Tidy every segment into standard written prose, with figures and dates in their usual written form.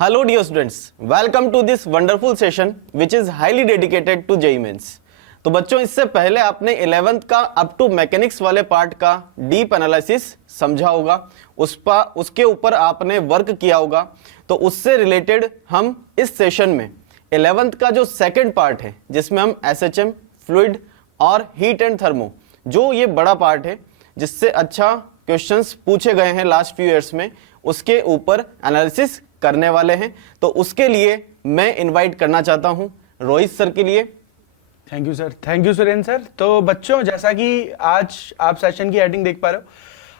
Hello dear students, welcome to this wonderful session which is highly dedicated to JEE Mains। तो बच्चों इससे पहले आपने 11th का अप टू मैकेनिक्स वाले पार्ट का डीप एनालिसिस समझा होगा, उसके ऊपर आपने वर्क किया होगा। तो उससे रिलेटेड हम इस सेशन में 11th का जो सेकंड पार्ट है जिसमें हम एसएचएम, फ्लूइड और हीट एंड थर्मो, जो ये बड़ा पार्ट है जिससे अच्छा क्वेश्चंस पूछे गए हैं लास्ट फ्यू ईयर्स में, उसके ऊपर एनालिसिस करने वाले हैं। तो उसके लिए मैं इनवाइट करना चाहता हूं रोहित सर के लिए। Thank you sir, thank you Surendra sir. तो बच्चों, जैसा कि आज आप सेशन की हेडिंग देख पा रहे हो,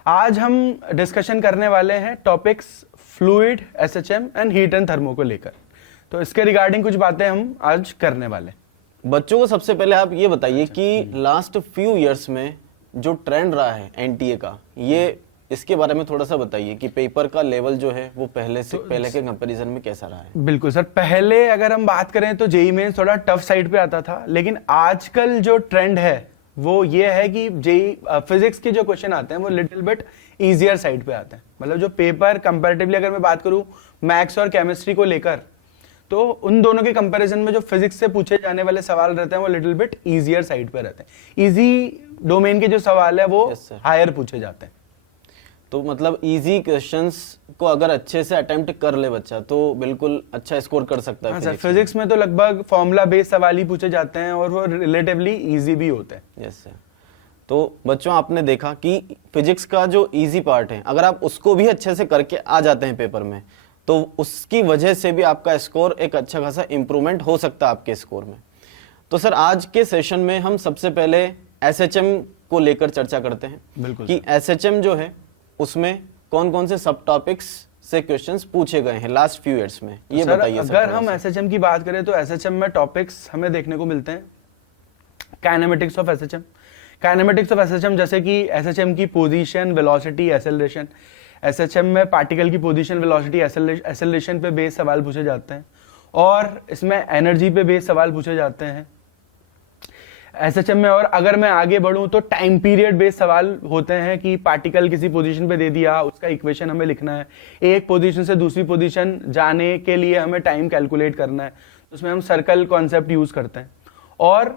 आज हम डिस्कशन करने वाले हैं topics fluid, SHM and heat and thermo को लेकर। तो इसके रिगार्डिंग कुछ बातें हम आज करने वाले। बच्चों को सबसे पहले आप ये बताइए कि लास्ट फ्यू इयर्स में जो ट्रेंड रहा है एनटीए का, ये इसके बारे में थोड़ा सा बताइए कि पेपर का लेवल जो है वो पहले के कंपैरिजन में कैसा रहा है। बिल्कुल सर, पहले अगर हम बात करें तो जेईई मेंस थोड़ा टफ साइड पे आता था, लेकिन आजकल जो ट्रेंड है वो ये है कि जेईई फिजिक्स के जो क्वेश्चन आते हैं वो लिटिल बिट इजियर साइड पे आते हैं। मतलब जो पेपर कंपैरेटिवली अगर मैं बात करूं मैथ्स और केमिस्ट्री को लेकर, तो उन दोनों के कंपैरिजन में जो फिजिक्स से पूछे जाने वाले सवाल रहते हैं वो लिटिल बिट इजियर साइड पे रहते हैं। इजी डोमेन के जो सवाल है वो हायर पूछे जाते हैं। तो मतलब इजी क्वेश्चंस को अगर अच्छे से अटेम्प्ट कर ले बच्चा तो बिल्कुल अच्छा स्कोर कर सकता है। हाँ सर, फिजिक्स में तो लगभग फॉर्मूला बेस्ड सवाल ही पूछे जाते हैं और वो रिलेटिवली इजी भी होते हैं। Yes sir. तो बच्चों आपने देखा कि फिजिक्स का जो इजी पार्ट है, अगर आप उसको भी अच्छे से करके आ जाते हैं पेपर में, तो उसकी वजह से भी आपका स्कोर एक अच्छा खासा इंप्रूवमेंट हो सकता है आपके स्कोर में। तो सर आज के सेशन में हम सबसे पहले एसएचएम को लेकर चर्चा करते हैं। बिल्कुल कि एसएचएम जो है उसमें कौन कौन से सब टॉपिक्स से क्वेश्चंस पूछे गए हैं लास्ट फ्यू इयर्स में, ये बताइए। अगर हम एसएचएम की बात करें तो एसएचएम में टॉपिक्स हमें देखने को मिलते हैं kinematics of SHM. Kinematics of SHM जैसे कि एसएचएम की पोजीशन, वेलोसिटी, एक्सेलरेशन। एसएचएम में पार्टिकल की पोजीशन, वेलोसिटी, एक्सेलरेशन पे बेस सवाल पूछे जाते हैं और इसमें एनर्जी पे बेस सवाल पूछे जाते हैं एसएचएम में। और अगर मैं आगे बढ़ूं तो टाइम पीरियड बेस्ड सवाल होते हैं कि पार्टिकल किसी पोजीशन पे दे दिया, उसका इक्वेशन हमें लिखना है, एक पोजीशन से दूसरी पोजीशन जाने के लिए हमें टाइम कैलकुलेट करना है, उसमें हम सर्कल कॉन्सेप्ट यूज करते हैं। और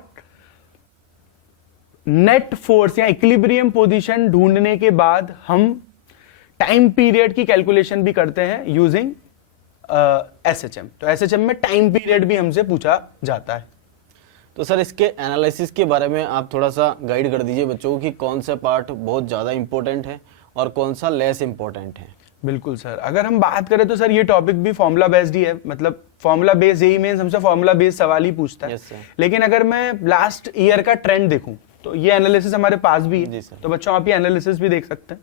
नेट फोर्स या इक्विलिब्रियम पोजीशन ढूंढने के बाद हम टाइम पीरियड की कैलकुलेशन भी करते हैं यूजिंग एसएचएम। तो एसएचएम में टाइम पीरियड भी हमसे पूछा जाता है। तो सर इसके एनालिसिस के बारे में आप थोड़ा सा गाइड कर दीजिए बच्चों को कि कौन सा पार्ट बहुत ज़्यादा इंपॉर्टेंट है और कौन सा लेस इंपॉर्टेंट है। बिल्कुल सर, अगर हम बात करें तो सर ये टॉपिक भी फॉर्मूला बेस्ड ही है। मतलब फॉर्मूला बेस्ड जेईई मेंस हमसे फॉर्मूला बेस्ड सवाल ही पूछता है। लेकिन अगर मैं लास्ट ईयर का ट्रेंड देखूं तो ये एनालिसिस हमारे पास भी है, तो बच्चों आप ये एनालिसिस भी देख सकते हैं।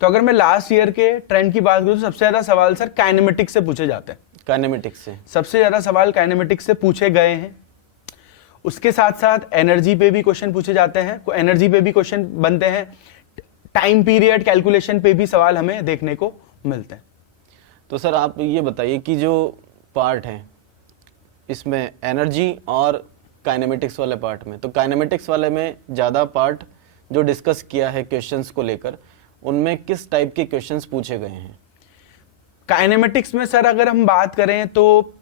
तो अगर मैं लास्ट ईयर के ट्रेंड की बात करूं तो सबसे ज्यादा सवाल सर काइनेमेटिक्स से पूछे जाते हैं। काइनेमेटिक्स से सबसे ज्यादा सवाल काइनेमेटिक्स से पूछे गए हैं। उसके साथ साथ एनर्जी पे भी क्वेश्चन पूछे जाते हैं, एनर्जी पे भी क्वेश्चन बनते हैं, टाइम पीरियड कैलकुलेशन पे भी सवाल हमें देखने को मिलते हैं। तो सर आप ये बताइए कि जो पार्ट है इसमें एनर्जी और काइनेमेटिक्स वाले पार्ट में, तो काइनेमेटिक्स वाले में ज़्यादा पार्ट जो डिस्कस किया है क्वेश्चंस को लेकर, उनमें किस टाइप के क्वेश्चंस पूछे गए हैं? काइनेमेटिक्स में सर अगर हम बात करें तो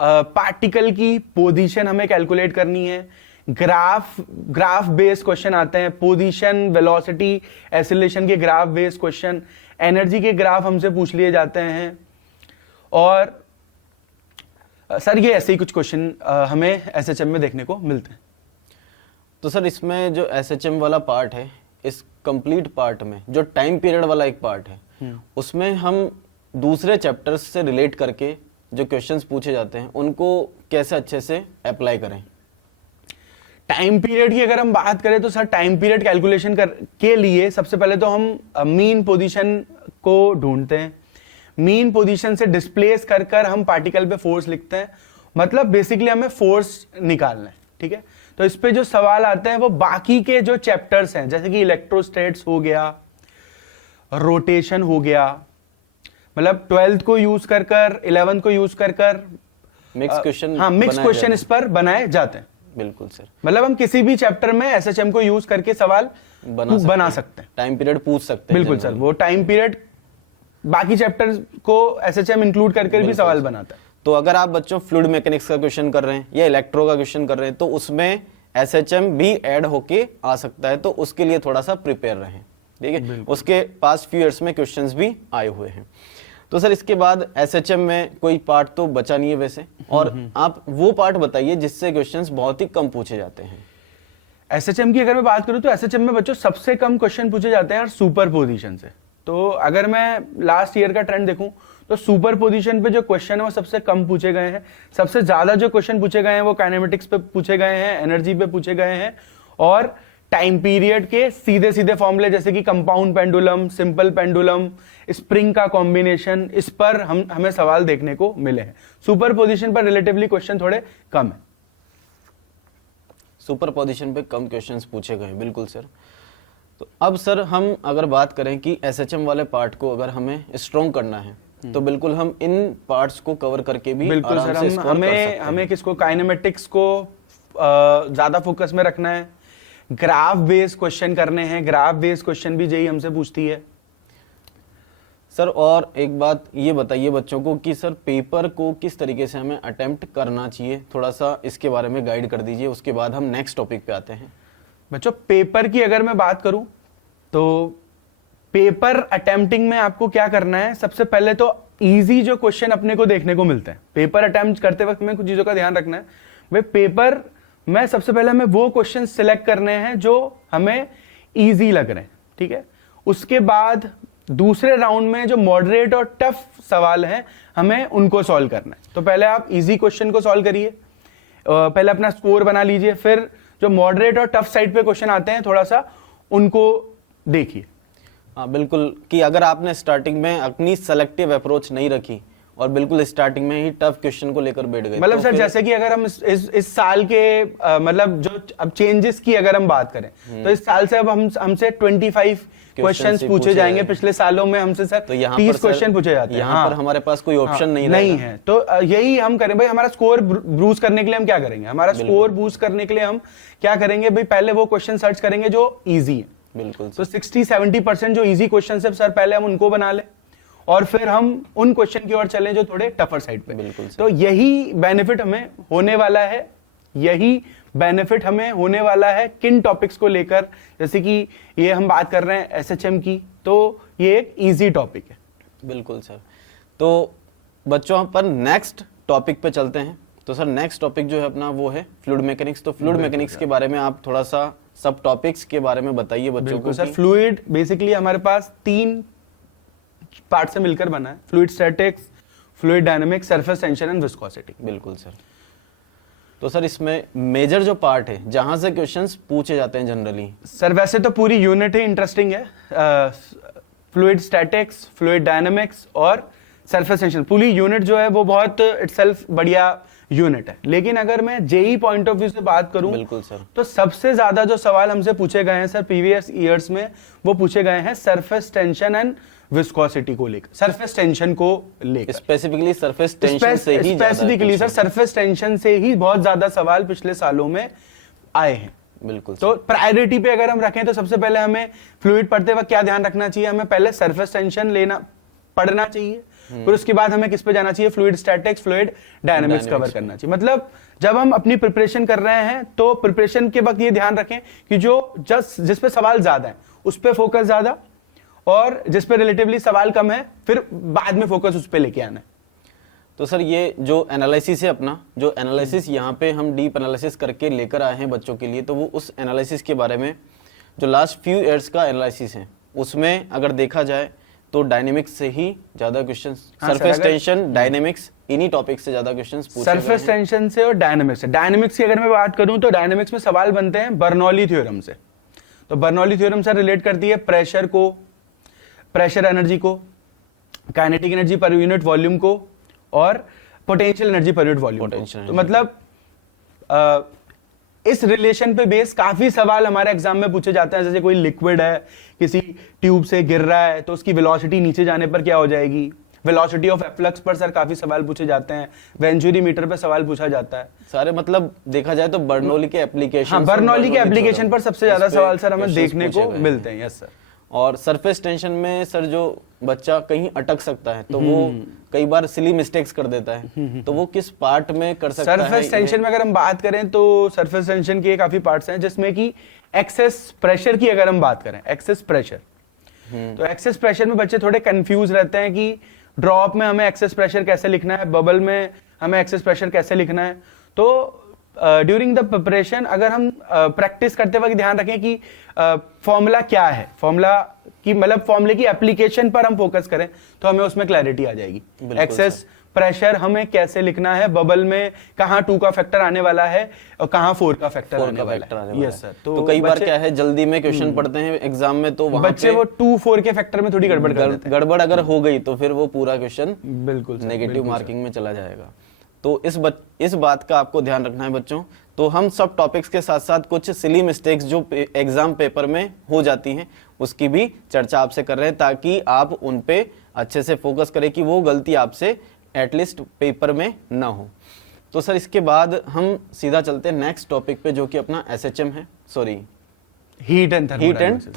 पार्टिकल की पोजीशन हमें कैलकुलेट करनी है, ग्राफ बेस्ड क्वेश्चन आते हैं, पोजीशन, वेलोसिटी, एक्सेलरेशन के ग्राफ बेस्ड क्वेश्चन, एनर्जी के ग्राफ हमसे पूछ लिए जाते हैं। और सर ये ऐसे ही कुछ क्वेश्चन हमें एसएचएम में देखने को मिलते हैं। तो सर इसमें जो एसएचएम वाला पार्ट है, इस कंप्लीट पार्ट में जो टाइम पीरियड वाला एक पार्ट है, उसमें हम दूसरे चैप्टर्स से रिलेट करके जो क्वेश्चंस पूछे जाते हैं उनको कैसे अच्छे से अप्लाई करें? टाइम पीरियड की अगर हम बात करें तो सर टाइम पीरियड कैलकुलेशन के लिए सबसे पहले तो हम मीन पोजीशन को ढूंढते हैं। मीन पोजीशन से डिस्प्लेस कर कर हम पार्टिकल पे फोर्स लिखते हैं। मतलब बेसिकली हमें फोर्स निकालना है, ठीक है। तो इस पे जो सवाल आते हैं वो बाकी के जो चैप्टर्स हैं, जैसे कि इलेक्ट्रोस्टैट्स हो गया, रोटेशन हो गया, मतलब 12th को यूज कर कर 11th को यूज कर कर मिक्स क्वेश्चन, हाँ मिक्स क्वेश्चन इस पर बनाए जाते हैं। बिल्कुल सर, मतलब हम किसी भी चैप्टर में एसएचएम को यूज करके सवाल बना सकते हैं, टाइम पीरियड पूछ सकते हैं। बिल्कुल सर, वो टाइम पीरियड बाकी चैप्टर्स को एसएचएम इंक्लूड करके भी सवाल बनाता है। तो अगर आप बच्चों फ्लूइड मैकेनिक्स का क्वेश्चन कर रहे हैं या इलेक्ट्रो का क्वेश्चन कर रहे हैं तो उसमें एसएचएम भी ऐड होके आ सकता है, तो उसके लिए थोड़ा सा प्रिपेयर रहें, ठीक है। उसके पास फ्यू ईयर्स में क्वेश्चंस भी आए हुए हैं। तो सर इसके बाद एसएचएम में कोई पार्ट तो बचा नहीं है वैसे, और आप वो पार्ट बताइए जिससे क्वेश्चंस बहुत ही कम पूछे जाते हैं। एसएचएम की अगर मैं बात करूं तो एसएचएम में बच्चों सबसे कम क्वेश्चन पूछे जाते हैं सुपर पोजीशन से। तो अगर मैं लास्ट ईयर का ट्रेंड देखूं तो सुपर पोजीशन पे जो क्वेश्चन है वो सबसे कम पूछे गए हैं। सबसे ज्यादा जो क्वेश्चन पूछे गए हैं वो काइनेमेटिक्स पे पूछे गए हैं, एनर्जी पे पूछे गए हैं, और टाइम पीरियड के सीधे सीधे फॉर्मूले जैसे कि compound pendulum, simple pendulum, spring का कॉम्बिनेशन, इस पर हमें सवाल देखने को मिले हैं। सुपर पोजीशन पर रिलेटिवली क्वेश्चन थोड़े कम है। सुपर पोजीशन पे कम क्वेश्चंस पूछे गए, बिल्कुल सर। तो अब सर हम अगर बात करें कि एसएचएम वाले पार्ट को अगर हमें स्ट्रॉन्ग करना है तो बिल्कुल हम इन पार्ट्स को कवर करके भी बिल्कुल आराम सर, से स्कोर कर सकते हैं। हमें किसको काइनेमेटिक्स को ज्यादा फोकस में रखना है। ग्राफ बेस्ड क्वेश्चन करने हैं, ग्राफ बेस्ड क्वेश्चन भी जेई हमसे पूछती है। सर और एक बात ये बताइए बच्चों को कि सर पेपर को किस तरीके से हमें अटेम्प्ट करना चाहिए, थोड़ा सा इसके बारे में गाइड कर दीजिए, उसके बाद हम नेक्स्ट टॉपिक पे आते हैं। बच्चों पेपर की अगर मैं बात करूं तो पेपर अटेम्प्टिंग में आपको क्या करना है, सबसे पहले तो इजी जो क्वेश्चन अपने को देखने को मिलते हैं पेपर अटेम्प्ट करते वक्त में कुछ चीजों का ध्यान रखना है। वे पेपर में सबसे पहले हमें वो क्वेश्चन सिलेक्ट करने हैं जो हमें इजी लग रहे हैं, ठीक है। उसके बाद दूसरे राउंड में जो मॉडरेट और टफ सवाल हैं हमें उनको सॉल्व करना है। तो पहले आप इजी क्वेश्चन को सॉल्व करिए, पहले अपना स्कोर बना लीजिए, फिर जो मॉडरेट और टफ साइड पे क्वेश्चन आते हैं थोड़ा सा उनको देखिए। हाँ बिल्कुल, कि अगर आपने स्टार्टिंग में अपनी सेलेक्टिव अप्रोच नहीं रखी और बिल्कुल स्टार्टिंग में ही टफ क्वेश्चन को लेकर बैठ गए, मतलब तो सर जैसे कि अगर हम इस साल के मतलब जो अब चेंजेस की अगर हम बात करें तो इस साल से अब हमसे 25 क्वेश्चंस पूछे जाएंगे। पिछले सालों में हमसे सर तो 30 क्वेश्चन पूछे जाते हैं। यहाँ पर हमारे पास कोई ऑप्शन नहीं है। तो यही हम करें भाई, हमारा स्कोर बूस्ट करने के लिए हम क्या करेंगे, हमारा स्कोर बूस्ट करने के लिए हम क्या करेंगे भाई, पहले वो क्वेश्चन सर्च करेंगे जो ईजी है। बिल्कुल। तो 60-70% जो इजी क्वेश्चन है सर पहले हम उनको बना लें और फिर हम उन क्वेश्चन की ओर चलें जो थोड़े टफर साइड पे। बिल्कुल। तो यही बेनिफिट हमें होने वाला है, यही बेनिफिट हमें होने वाला है किन टॉपिक्स को लेकर, जैसे कि ये हम बात कर रहे हैं एसएचएम की, तो ये एक इजी टॉपिक है। बिल्कुल सर। तो बच्चों पर नेक्स्ट टॉपिक पे चलते हैं। तो सर नेक्स्ट टॉपिक जो है अपना वो है फ्लूइड मैकेनिक्स। तो फ्लूइड मैकेनिक्स के बारे में आप थोड़ा सा सब टॉपिक्स के बारे में बताइए बच्चों को। सर फ्लूइड बेसिकली हमारे पास 3 पार्ट से मिलकर बना है, fluid statics, fluid dynamics, surface tension and viscosity. बिल्कुल सर। तो सर इसमें मेजर जो पार्ट है जहां से क्वेश्चंस पूछे जाते हैं जनरली, सर वैसे तो पूरी यूनिट ही इंटरेस्टिंग है, फ्लूइड स्टैटिक्स, फ्लूइड डायनामिक्स और सरफेस टेंशन। पूरी यूनिट जो है वो बहुत इटसेल्फ बढ़िया यूनिट है। लेकिन अगर मैं जेई पॉइंट ऑफ व्यू से बात करूं, बिल्कुल सर, तो सबसे ज्यादा जो सवाल हमसे पूछे गए हैं सर प्रीवियस ईयर्स में वो पूछे गए हैं सरफेस टेंशन एंड विस्कोसिटी को लेकर, सरफेस टेंशन को लेकर स्पेसिफिकली सरफेस टेंशन से ही स्पेसिफिकली सर सरफेस टेंशन से ही बहुत ज्यादा सवाल पिछले सालों में आए हैं। बिल्कुल। तो प्रायोरिटी पे अगर हम रखें तो सबसे पहले हमें फ्लूइड पढ़ते वक्त क्या ध्यान रखना चाहिए, हमें पहले सरफेस टेंशन पढ़ना चाहिए, फिर उसके बाद हमें किस पे जाना चाहिए, fluid statics, fluid dynamics cover करना चाहिए। मतलब जब हम अपनी प्रिपरेशन कर रहे हैं तो प्रिपरेशन के वक्त ये ध्यान रखें कि जिस पे सवाल ज्यादा है उस पे फोकस ज्यादा, और जिस पे रिलेटिवली सवाल कम है फिर बाद में फोकस उस पे लेके आना है। तो सर ये जो एनालिसिस है अपना, जो एनालिसिस यहाँ पे हम डीप एनालिसिस करके लेकर आए हैं बच्चों के लिए, तो वो उस एनालिसिस के बारे में जो लास्ट फ्यू ईयर्स का एनालिसिस है उसमें अगर देखा जाए तो डायनेमिक्स से ही ज्यादा क्वेश्चंस, सरफेस टेंशन, डायनेमिक्स, इन्हीं टॉपिक से ज्यादा क्वेश्चंस पूछे गए हैं। सरफेस टेंशन से और डायनेमिक्स से। डायनेमिक्स की अगर मैं बात करूं तो डायनेमिक्स में सवाल बनते हैं बर्नौली थ्योरम से। तो बर्नौली थ्योरम से रिलेट करती है प्रेशर को, प्रेशर एनर्जी को, kinetic energy per unit volume को और potential energy per unit volume को। तो मतलब इस रिलेशन पे बेस काफी सवाल हमारे एग्जाम में पूछे जाते हैं। जैसे कोई लिक्विड है, किसी ट्यूब से गिर रहा है तो उसकी वेलोसिटी नीचे जाने पर क्या हो जाएगी, वेलोसिटी ऑफ एफ्लक्स पर सर काफी सवाल पूछे जाते हैं, वेंचुरी मीटर पर सवाल पूछा जाता है। सारे मतलब देखा जाए तो बर्नौली के एप्लीकेशन, हाँ, बर्नौली के एप्लीकेशन पर सबसे ज्यादा सवाल सर हमें देखने को मिलते हैं। Yes sir. और सरफेस टेंशन में सर जो बच्चा कहीं अटक सकता है तो वो कई बार सिली मिस्टेक्स कर देता है, तो वो किस पार्ट में कर सकता है? सरफेस टेंशन में अगर हम बात करें तो सरफेस टेंशन के काफी पार्ट्स हैं, जिसमें कि एक्सेस प्रेशर की अगर हम बात करें, एक्सेस प्रेशर, तो एक्सेस प्रेशर में बच्चे थोड़े कंफ्यूज रहते हैं कि ड्रॉप में हमें एक्सेस प्रेशर कैसे लिखना है, बबल में हमें एक्सेस प्रेशर कैसे लिखना है। तो ड्यूरिंग द प्रिपरेशन अगर हम प्रैक्टिस करते वक्त ध्यान रखें कि फॉर्मूला क्या है, फॉर्मूला की मतलब फॉर्मूले की एप्लीकेशन पर हम फोकस करें तो हमें उसमें क्लैरिटी आ जाएगी। एक्सेस प्रेशर हमें कैसे लिखना है, बबल में कहाँ 2 का फैक्टर आने वाला है और कहाँ 4 का फैक्टर आने वाला है। Yes sir. तो कई बार क्या है, जल्दी में क्वेश्चन पढ़ते हैं एग्जाम में, तो वहां बच्चे वो 2-4 के फैक्टर में थोड़ी गड़बड़ कर देते हैं। गड़बड़ अगर हो गई तो फिर वो पूरा क्वेश्चन बिल्कुल नेगेटिव मार्किंग में चला जाएगा। तो इस बात का आपको ध्यान रखना है बच्चों। तो हम सब टॉपिक्स के साथ साथ कुछ सिली मिस्टेक्स जो एग्जाम पेपर में हो जाती हैं उसकी भी चर्चा आपसे कर रहे हैं, ताकि आप उन पे अच्छे से फोकस करें कि वो गलती आपसे एटलीस्ट पेपर में ना हो। तो सर इसके बाद हम सीधा चलते हैं नेक्स्ट टॉपिक पे, जो कि अपना एसएचएम है, सॉरी हीट एंड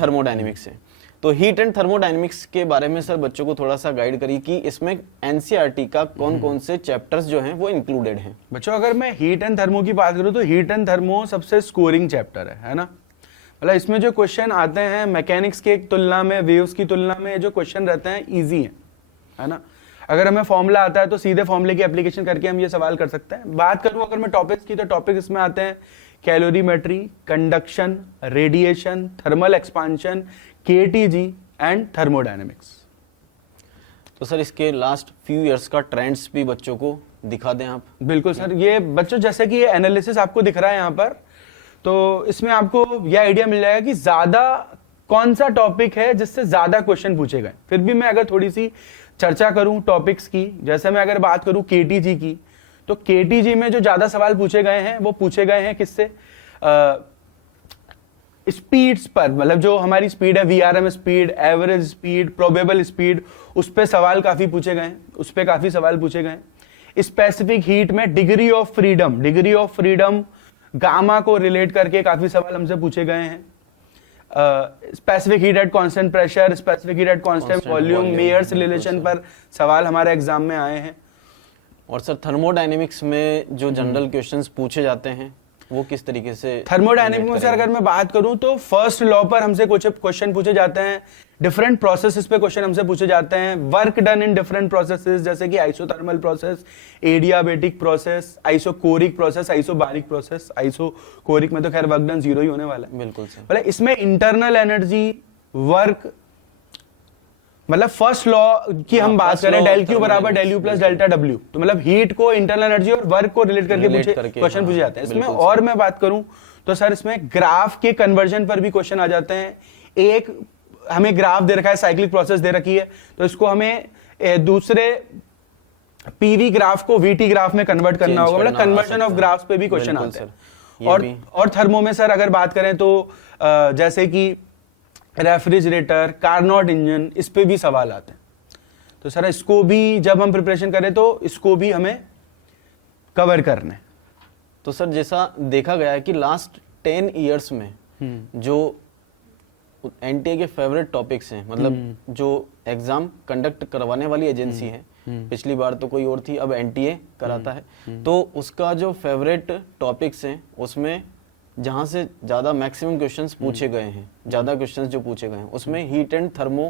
थर्मोडायनेमिक्स है। तो हीट एंड थर्मोडायनेमिक्स के बारे में सर बच्चों को थोड़ा सा गाइड करिए कि इसमें एनसीईआरटी का कौन कौन से चैप्टर्स जो हैं वो इंक्लूडेड हैं। बच्चों अगर मैं हीट एंड थर्मो की बात करूं तो हीट एंड थर्मो सबसे स्कोरिंग चैप्टर है ना। मतलब इसमें जो क्वेश्चन आते हैं मैकेनिक्स के तुलना में, वेव्स की तुलना में जो क्वेश्चन रहते हैं इजी है ना। अगर हमें फॉर्मूला आता है तो सीधे फॉर्मूले की एप्लीकेशन करके हम ये सवाल कर सकते हैं। बात करूं अगर मैं टॉपिक्स की, तो टॉपिक इसमें आते हैं calorimetry, conduction, radiation, thermal expansion, KTG and thermodynamics. तो सर इसके लास्ट फ्यू इयर्स का ट्रेंड्स भी बच्चों को दिखा दें आप। बिल्कुल सर। ये बच्चों जैसे कि ये एनालिसिस आपको दिख रहा है यहाँ पर, तो इसमें आपको यह आइडिया मिल जाएगा कि ज्यादा कौन सा टॉपिक है जिससे ज्यादा क्वेश्चन पूछे गए। फिर भी मैं अगर थोड़ी सी चर्चा करूं टॉपिक्स की, जैसे मैं अगर बात करूं केटीजी की, तो केटीजी में जो ज्यादा सवाल पूछे गए हैं वो पूछे गए हैं किससे, स्पीड्स पर। मतलब जो हमारी स्पीड है, VRM speed, average speed, probable speed, उस पे सवाल काफी पूछे गए हैं, उस पे काफी सवाल पूछे गए हैं। स्पेसिफिक हीट में डिग्री ऑफ फ्रीडम गामा को रिलेट करके काफी सवाल हमसे पूछे गए हैं। Specific heat at constant pressure, specific heat at constant volume, Mayer's relation पर सवाल हमारे एग्जाम में आए हैं। और सर थर्मोडायनेमिक्स में जो जनरल क्वेश्चंस पूछे जाते हैं वो किस तरीके से? थर्मोडायनेमिक्स में सर अगर मैं बात करूं तो फर्स्ट लॉ पर हमसे कुछ क्वेश्चन पूछे जाते हैं, डिफरेंट प्रोसेसेस पे क्वेश्चन हमसे पूछे जाते हैं, work done in different processes जैसे कि isothermal process, adiabatic process, isochoric process, isobaric process. Isochoric में तो खैर वर्क डन 0 ही होने वाला है। बिल्कुल सर। मतलब इसमें इंटरनल एनर्जी, वर्क, मतलब फर्स्ट लॉ की हम बात करें डेल क्यू बराबर del U plus delta W, तो मतलब हीट को, इंटरनल एनर्जी और वर्क को रिलेट करके क्वेश्चन पूछे जाते हैं इसमें। और मैं बात करूं तो सर इसमें ग्राफ के कन्वर्जन पर भी क्वेश्चन आ जाते हैं। एक हमें ग्राफ दे रखा है, साइक्लिक प्रोसेस दे रखी है, तो इसको हमें दूसरे पीवी ग्राफ को वीटी ग्राफ में कन्वर्ट करना होगा। मतलब कन्वर्जन ऑफ ग्राफ्स पे भी क्वेश्चन आते हैं। और थर्मो में सर अगर बात करें तो जैसे कि रेफ्रिजरेटर, कार्नोट इंजन, इस पे भी सवाल आते हैं। तो सर इसको भी जब हम प्रिपरेशन करें तो इसको भी हमें कवर करना है। तो सर जैसा देखा गया है कि लास्ट 10 इयर्स में जो एनटीए के फेवरेट टॉपिक्स हैं, मतलब जो एग्जाम कंडक्ट करवाने वाली एजेंसी है, पिछली बार तो कोई और थी, अब एनटीए कराता है, तो उसका जो फेवरेट टॉपिक्स हैं उसमें जहां से ज्यादा मैक्सिमम क्वेश्चंस पूछे गए हैं, ज्यादा क्वेश्चंस जो पूछे गए हैं उसमें हीट एंड थर्मो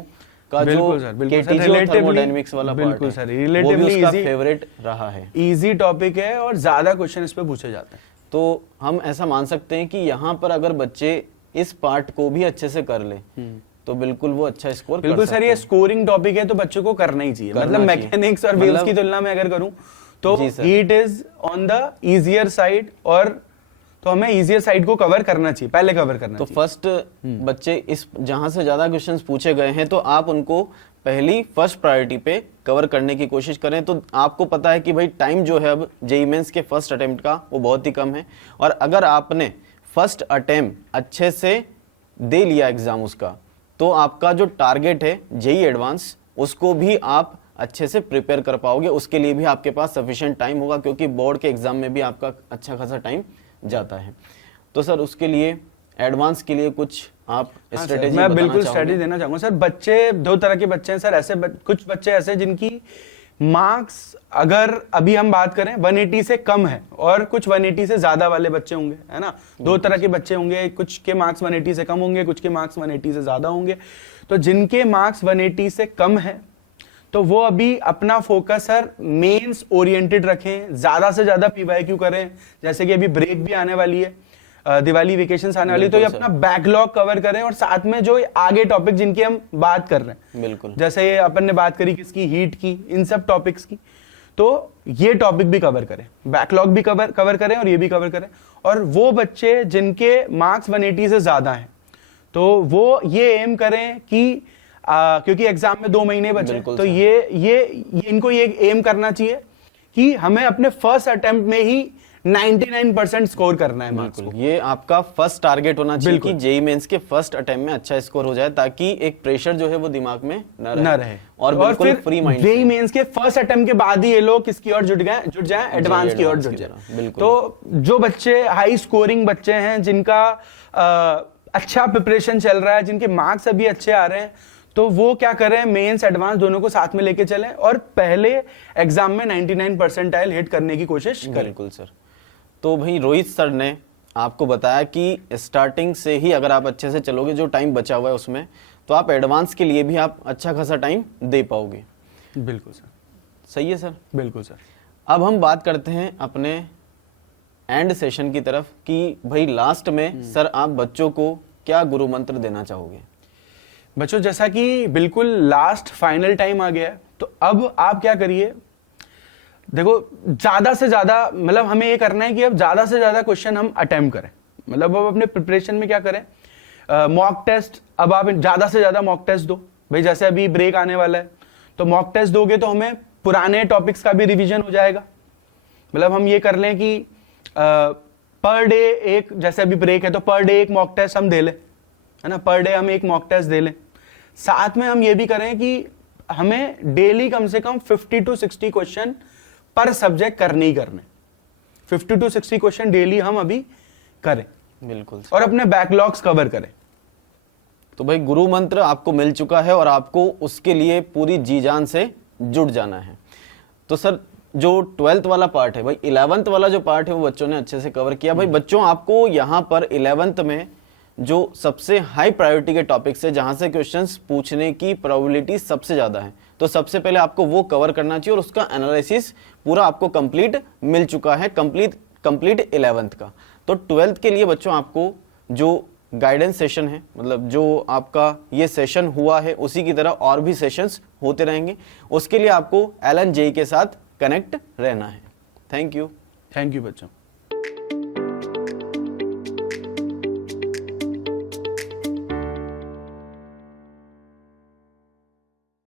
का जो केटीजी और थर्मोडायनेमिक्स वाला पार्ट है, सर वो भी उसका फेवरेट रहा है। इजी टॉपिक है और ज्यादा क्वेश्चन इस पे पूछे जाते हैं। तो हम ऐसा मान सकते हैं कि यहाँ पर अगर बच्चे इस पार्ट को भी अच्छे से कर ले तो बिल्कुल वो अच्छा स्कोर बिल्कुल सर। ये स्कोरिंग टॉपिक है तो बच्चों को करना ही चाहिए। मतलब मैकेनिक्स और वेव्स की तुलना में अगर करूं तो heat is on the easier side, और तो हमें इजियर साइड को कवर करना चाहिए, पहले कवर करना चाहिए। तो फर्स्ट बच्चे इस जहां से ज्यादा क्वेश्चंस पूछे गए हैं तो आप उनको पहली फर्स्ट प्रायोरिटी पे कवर करने की कोशिश करें। तो आपको पता है कि भाई टाइम जो है अब जेईई मेंस के फर्स्ट अटेम्प्ट का वो बहुत ही कम है, और अगर आपने फर्स्ट अटेम्प्ट अच्छे से दे लिया एग्जाम उसका, तो आपका जो टारगेट है जेईई एडवांस उसको भी आप अच्छे से प्रिपेयर कर पाओगे। उसके लिए भी आपके पास सफिशिएंट टाइम होगा, क्योंकि बोर्ड के एग्जाम में भी आपका अच्छा खासा टाइम जाता है। तो सर उसके लिए एडवांस के लिए कुछ आप हाँ स्ट्रेटेजी सर, मैं बिल्कुल स्ट्रेटेजी देना चाहूंगा सर। बच्चे दो तरह के बच्चे हैं सर, ऐसे कुछ बच्चे ऐसे जिनकी मार्क्स अगर अभी हम बात करें 180 से कम है, और कुछ 180 से ज्यादा वाले बच्चे होंगे, है ना। दो तरह के बच्चे होंगे, कुछ के मार्क्स 180 से कम होंगे, कुछ के मार्क्स 180 से ज्यादा होंगे। तो जिनके मार्क्स 180 से कम है तो वो अभी अपना फोकस सर मेंस ओरिएंटेड रखें, ज्यादा से ज्यादा पीवाईक्यू करें। जैसे कि अभी ब्रेक भी आने वाली है, दिवाली वेकेशंस आने वाली, तो ये अपना बैकलॉग कवर करें, और साथ में जो आगे टॉपिक जिनकी हम बात कर रहे हैं, बिल्कुल, जैसे ये अपन ने बात करी किसकी, हीट की, इन सब टॉपिक्स की, तो ये टॉपिक भी कवर करें, बैकलॉग भी कवर करें और ये भी कवर करें। और वो बच्चे जिनके मार्क्स 180 से ज्यादा हैं तो वो ये एम करें कि क्योंकि एग्जाम में 2 महीने बचे, तो ये इनको ये एम करना चाहिए कि हमें अपने फर्स्ट अटेम्प्ट में ही 99% स्कोर करना है मार्क्स को। ये आपका फर्स्ट टारगेट होना चाहिए कि जेईई मेंस के फर्स्ट अटेम्प्ट में अच्छा स्कोर हो जाए, ताकि एक प्रेशर जो है वो दिमाग में न रहे और बिल्कुल फ्री माइंड। जेईई मेंस के फर्स्ट अटेम्प्ट के बाद ही ये लोग किसकी ओर जुट जाए, एडवांस की ओर जुट जाए। तो जो बच्चे हाई स्कोरिंग बच्चे हैं, जिनका अच्छा प्रिपरेशन चल रहा है, जिनके मार्क्स अभी अच्छे आ रहे हैं, तो वो क्या करें, मेंस एडवांस दोनों को साथ में लेके चलें और पहले एग्जाम में 99 परसेंटाइल हिट करने की कोशिश करें। बिल्कुल सर। तो भाई रोहित सर ने आपको बताया कि स्टार्टिंग से ही अगर आप अच्छे से चलोगे, जो टाइम बचा हुआ है उसमें, तो आप एडवांस के लिए भी आप अच्छा खासा टाइम दे पाओगे। बिल्कुल सर, सही है सर। बिल्कुल सर। अब हम बात करते हैं अपने एंड सेशन की तरफ कि भाई लास्ट में सर आप बच्चों को क्या गुरु मंत्र देना चाहोगे? बच्चों, जैसा कि बिल्कुल लास्ट फाइनल टाइम आ गया है, तो अब आप क्या करिए, देखो ज्यादा से ज्यादा, मतलब हमें ये करना है कि अब ज्यादा से ज्यादा क्वेश्चन हम अटेम्प्ट करें। मतलब अब अपने प्रिपरेशन में क्या करें, मॉक टेस्ट, अब आप ज्यादा से ज्यादा मॉक टेस्ट दो भाई। जैसे अभी ब्रेक आने वाला है, तो मॉक टेस्ट दोगे तो हमें पुराने टॉपिक्स का भी रिवीजन हो जाएगा। मतलब हम ये कर लें कि पर डे एक, जैसे अभी ब्रेक है तो पर डे एक मॉक टेस्ट हम दे लें, है ना। पर डे हम एक मॉक टेस्ट दे लें। साथ में हम ये भी करें कि हमें डेली कम से कम 50 to 60 क्वेश्चन पर सब्जेक्ट करने ही करने। 50 to 60 क्वेश्चन डेली हम अभी करें। बिल्कुल। और अपने बैकलॉग्स कवर करें। तो भाई गुरु मंत्र आपको मिल चुका है और आपको उसके लिए पूरी जी जान से जुट जाना है। तो सर जो 12th वाला पार्ट है भाई, 11th वाला जो पार्ट है वो बच्चों ने अच्छे से कवर किया। भाई बच्चों, आपको यहाँ पर 11th में जो सबसे हाई प्रायोरिटी के टॉपिक्स है, जहां से क्वेश्चंस पूछने की प्रोबेबिलिटी सबसे ज्यादा है, तो सबसे पहले आपको वो कवर करना चाहिए और उसका एनालिसिस पूरा आपको कंप्लीट मिल चुका है, कंप्लीट 11th का। तो 12th के लिए बच्चों आपको जो गाइडेंस सेशन है, मतलब जो आपका ये सेशन हुआ है उसी की तरह और भी सेशंस होते रहेंगे। उसके लिए आपको LN JEE के साथ कनेक्ट रहना है। थैंक यू बच्चों।